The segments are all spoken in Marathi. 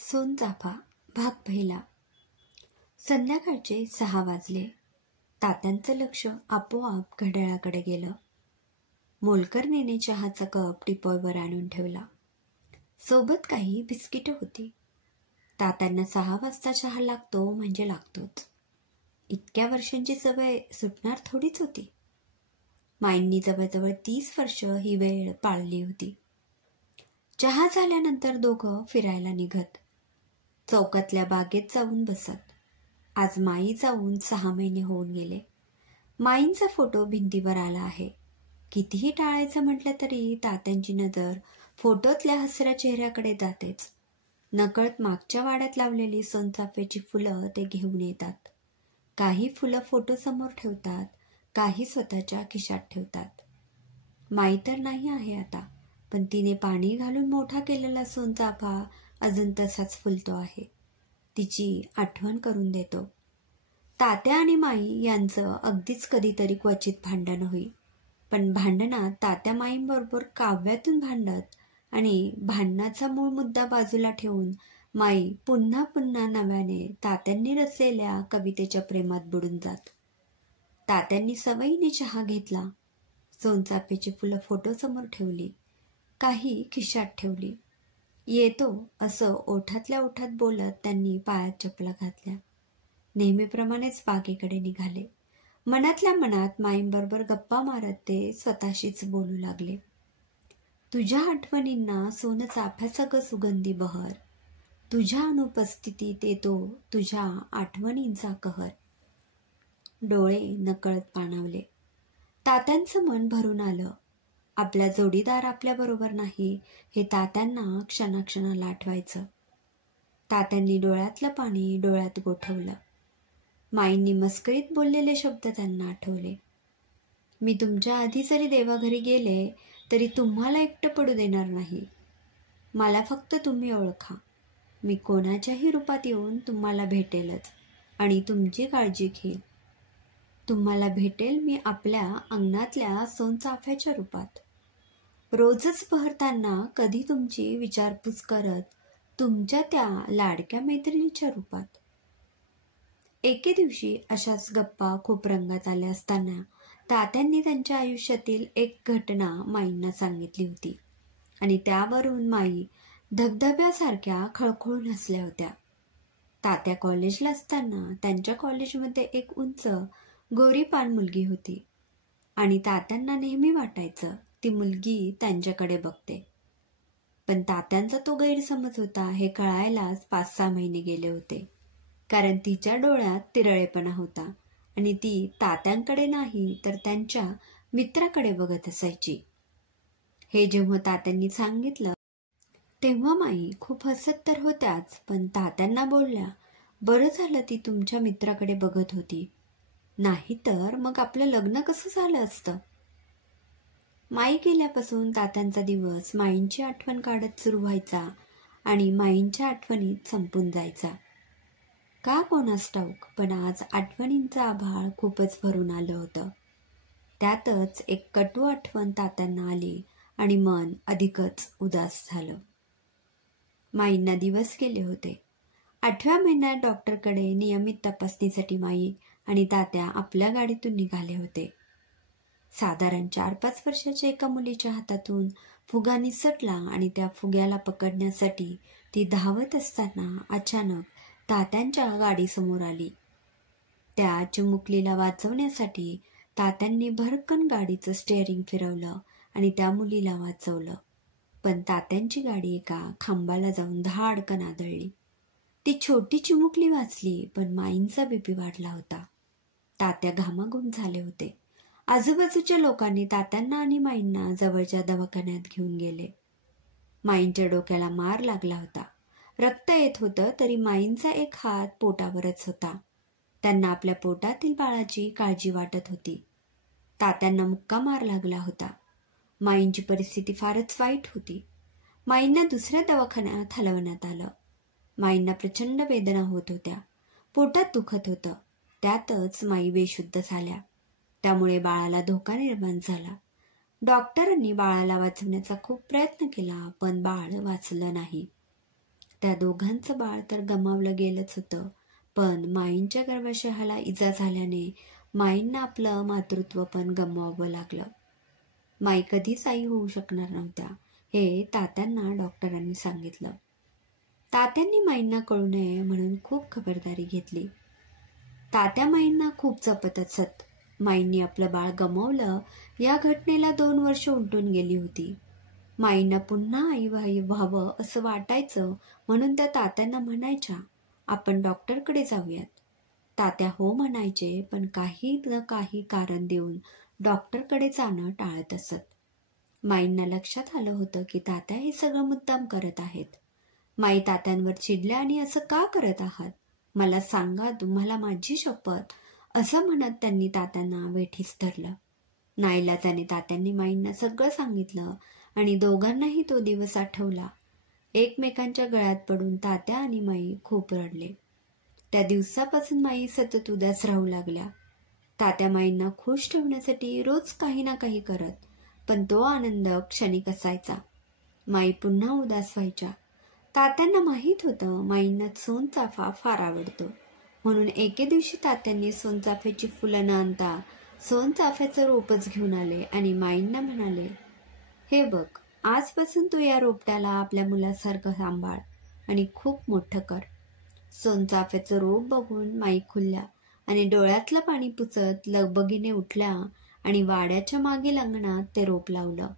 सोनचाफा भाग पहिला. संध्याकाळचे 6 वाजले. तात्यांचं लक्ष आपोआप घड्याळाकडे गेलं. मोलकरणीने चहाचा कप टिपॉयवर आणून ठेवला. सोबत काही बिस्किटं होती. तात्यांना 6 वाजता चहा लागतो म्हणजे लागतोच. इतक्या वर्षांची सवय सुटणार थोडीच होती. माईंनी जवळजवळ 30 वर्ष ही वेळ पाळली होती. चहा झाल्यानंतर दोघं फिरायला निघत. चौकातल्या बागेत जाऊन बसत. आज माई जाऊन 6 महिने होऊन गेले. माईंचा फोटो भिंतीवर आला आहे. कितीही टाळायचं म्हटलं तरी तात्यांची नजर फोटोतल्या हसऱ्या चेहऱ्याकडे जातेच. नकळत मागच्या वाड्यात लावलेली सोनचाफ्याची फुलं ते घेऊन येतात. काही फुलं फोटोसमोर ठेवतात, काही स्वतःच्या खिशात ठेवतात. माई तर नाही आहे आता, पण तिने पाणी घालून मोठा केलेला सोनचाफा अजून तसाच फुलतो आहे. तिची आठवण करून देतो. तात्या आणि माई यांचं अगदीच कधीतरी क्वचित भांडण होई. पण भांडणात तात्या माईंबरोबर काव्यातून भांडत आणि भांडणाचा मूळ मुद्दा बाजूला ठेवून माई पुन्हा पुन्हा नव्याने तात्यांनी रचलेल्या कवितेच्या प्रेमात बुडून जात. तात्यांनी सवयीने चहा घेतला. सोनचाफ्याची फुलं फोटोसमोर ठेवली, काही खिशात ठेवली. येतो असं ओठातल्या ओठात बोलत त्यांनी पायात चपला घातल्या. नेहमीप्रमाणेच बागेकडे निघाले. मनातल्या मनात माईंबरोबर गप्पा मारत ते स्वतःशीच बोलू लागले. तुझ्या आठवणींना सोनचाफ्याचा ग सुगंधी बहर, तुझ्या अनुपस्थितीत येतो तुझ्या आठवणींचा कहर. डोळे नकळत पाणावले. तात्यांचं मन भरून आलं. आपला जोडीदार आपल्याबरोबर नाही हे तात्यांना क्षणाक्षणाला आठवायचं. तात्यांनी डोळ्यातलं पाणी डोळ्यात गोठवलं. माईंनी मस्करीत बोललेले शब्द त्यांना आठवले. मी तुमच्या आधी जरी देवाघरी गेले तरी तुम्हाला एकटं पडू देणार नाही. मला फक्त तुम्ही ओळखा. मी कोणाच्याही रूपात येऊन तुम्हाला भेटेलच आणि तुमची काळजी घेईल. तुम्हाला भेटेल मी आपल्या अंगणातल्या सोनचाफ्याच्या रूपात. रोजच बहरताना कधी तुमची विचारपूस करत तुमच्या त्या लाडक्या मैत्रिणीच्या रूपात. एके दिवशी अशाच गप्पा खूप रंगात आल्या असताना तात्यांनी त्यांच्या आयुष्यातील एक घटना माईंना सांगितली होती आणि त्यावरून माई धबधब्यासारख्या खळखळून हसल्या होत्या. तात्या कॉलेजला असताना त्यांच्या कॉलेजमध्ये एक उंच गोरीपान मुलगी होती आणि तात्यांना नेहमी वाटायचं ती मुलगी त्यांच्याकडे बघते. पण तात्यांचा तो गैरसमज होता हे कळायलाच 5-6 महिने गेले होते. कारण तिच्या डोळ्यात तिरळेपणा होता आणि ती तात्यांकडे नाही तर त्यांच्या मित्राकडे बघत असायची. हे जेव्हा तात्यांनी सांगितलं तेव्हा माई खूप हसत तर होत्याच, पण तात्यांना बोलल्या, बरं झालं ती तुमच्या मित्राकडे बघत होती, नाही तर मग आपलं लग्न कसं झालं असतं. माई गेल्यापासून तात्यांचा दिवस माईंची आठवण काढत सुरू व्हायचा आणि माईंच्या आठवणीत संपून जायचा. का कोणास ठाऊक, पण आज आठवणींचं आभाळ खूपच भरून आलं होतं. त्यातच एक कटू आठवण तात्यांना आली आणि मन अधिकच उदास झालं. माईंना दिवस गेले होते. 8व्या महिन्यात डॉक्टरकडे नियमित तपासणीसाठी माई आणि तात्या आपल्या गाडीतून निघाले होते. साधारण 4-5 वर्षाच्या एका मुलीच्या हातातून फुगा निसटला आणि त्या फुग्याला पकडण्यासाठी ती धावत असताना अचानक तात्यांच्या गाडीसमोर आली. त्या चिमुकलीला वाचवण्यासाठी तात्यांनी भरकन गाडीचं स्टेअरिंग फिरवलं आणि त्या मुलीला वाचवलं. पण तात्यांची गाडी एका खांबाला जाऊन धाडकन आदळली. ती छोटी चिमुकली वाचली, पण माईंचा बीपी वाढला होता. तात्या घामाघूम झाले होते. आजूबाजूच्या लोकांनी तात्यांना आणि माईंना जवळच्या दवाखान्यात घेऊन गेले. माईंच्या डोक्याला मार लागला होता. रक्त येत होतं तरी माईंचा एक हात पोटावरच होता. त्यांना आपल्या पोटातील बाळाची काळजी वाटत होती. तात्यांना मुक्का मार लागला होता. माईंची परिस्थिती फारच वाईट होती. माईंना दुसऱ्या दवाखान्यात हलवण्यात आलं. माईंना प्रचंड वेदना होत होत्या. पोटात दुखत होतं. त्यातच माई बेशुद्ध झाल्या. त्यामुळे बाळाला धोका निर्माण झाला. डॉक्टरांनी बाळाला वाचवण्याचा खूप प्रयत्न केला, पण बाळ वाचलं नाही. त्या दोघांचं बाळ तर गमावलं गेलंच होतं, पण माईंच्या गर्भाशयाला इजा झाल्याने माईंना आपलं मातृत्व पण गमवावं लागलं. माई कधीच आई होऊ शकणार नव्हत्या हे तात्यांना डॉक्टरांनी सांगितलं. तात्यांनी माईंना कळू नये म्हणून खूप खबरदारी घेतली. तात्या माईंना खूप जपत असत. माईंनी आपलं बाळ गमावलं या घटनेला 2 वर्ष उलटून गेली होती. माईंना पुन्हा आई व्हावं असं वाटायचं म्हणून त्या तात्यांना म्हणायच्या, आपण डॉक्टरकडे जाऊयात. तात्या हो म्हणायचे, पण काही न काही कारण देऊन डॉक्टरकडे जाणं टाळत असत. माईंना लक्षात आलं होतं की तात्या हे सगळं मुद्दाम करत आहेत. माई तात्यांवर चिडल्या आणि असं का करत आहात, मला सांगा, तुम्हाला माझी शपथ, असं म्हणत त्यांनी तात्यांना वेठीस धरलं. नाईलाजाने तात्यांनी माईंना सगळं सांगितलं आणि दोघांनाही तो दिवस आठवला. एकमेकांच्या गळ्यात पडून तात्या आणि माई खूप रडले. त्या दिवसापासून माई सतत उदास राहू लागल्या. तात्या माईंना खुश ठेवण्यासाठी रोज काही ना काही करत, पण तो आनंद क्षणिक असायचा. माई पुन्हा उदास व्हायच्या. तात्यांना माहीत होतं माईंना सोनचाफा फार आवडतो, म्हणून एके दिवशी तात्यांनी सोनचाफ्याची फुलं न आणता सोनचाफ्याचं रोपच घेऊन आले आणि माईंना म्हणाले, हे बघ, आजपासून तू या रोपट्याला आपल्या मुलासारखं सांभाळ आणि खूप मोठं कर. सोनचाफ्याचं रोप बघून माई खुलल्या आणि डोळ्यातलं पाणी पुसत लगबगीने उठल्या आणि वाड्याच्या मागील अंगणात ते रोप लावलं.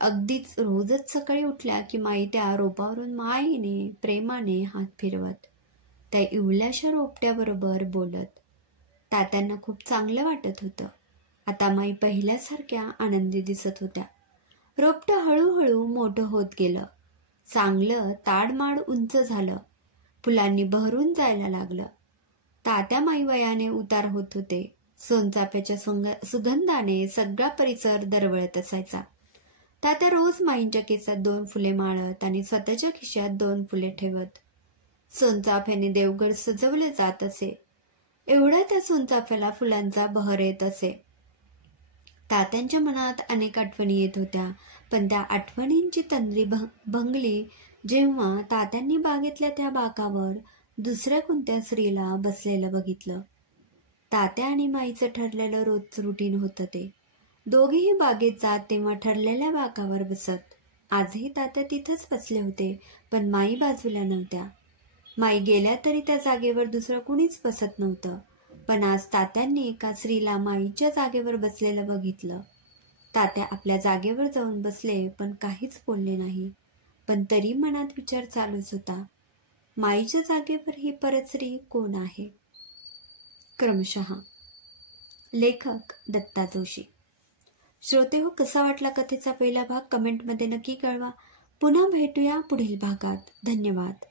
अगदीच रोजच सकाळी उठल्या की माई त्या रोपावरून मायेने प्रेमाने हात फिरवत, त्या इवल्याशा रोपट्याबरोबर बोलत. तात्यांना खूप चांगलं वाटत होतं. आता माई पहिल्यासारख्या आनंदी दिसत होत्या. रोपटं हळूहळू मोठं होत गेलं. चांगलं ताडमाड उंच झालं. फुलांनी बहरून जायला लागलं. तात्या माई वयाने उतार होत होते. सोनचाफ्याच्या सुगंधाने सगळा परिसर दरवळत असायचा. तात्या रोज माईंच्या केसात 2 फुले माळत आणि स्वतःच्या खिशात 2 फुले ठेवत. सोनचाफ्याने देवघर सजवले जात असे. एवढा त्या सोनचाफ्याला फुलांचा बहर येत असे. तात्यांच्या मनात अनेक आठवणी येत होत्या, पण त्या आठवणींची तंद्री भंगली जेव्हा तात्यांनी बागेतल्या त्या बाकावर दुसऱ्या कोणत्या स्त्रीला बसलेलं बघितलं. तात्या आणि माईचं ठरलेलं रोजचं रुटीन होतं ते. दोघेही बागेत जात तेव्हा ठरलेल्या बाकावर बसत. आजही तात्या तिथंच बसले होते, पण माई बाजूला नव्हत्या. माई गेल्या तरी त्या जागेवर दुसरं कुणीच बसत नव्हतं, पण आज तात्यांनी एका स्त्रीला माईच्या जागेवर बसलेलं बघितलं. तात्या आपल्या जागेवर जाऊन बसले, पण काहीच बोलले नाही. पण तरी मनात विचार चालूच होता, माईच्या जागेवर ही परत स्त्री कोण आहे. क्रमशः. लेखक दत्ता जोशी. श्रोते हो, कसा वाटला कथेचा पहिला भाग कमेंटमध्ये नक्की कळवा. पुन्हा भेटूया पुढील भागात. धन्यवाद.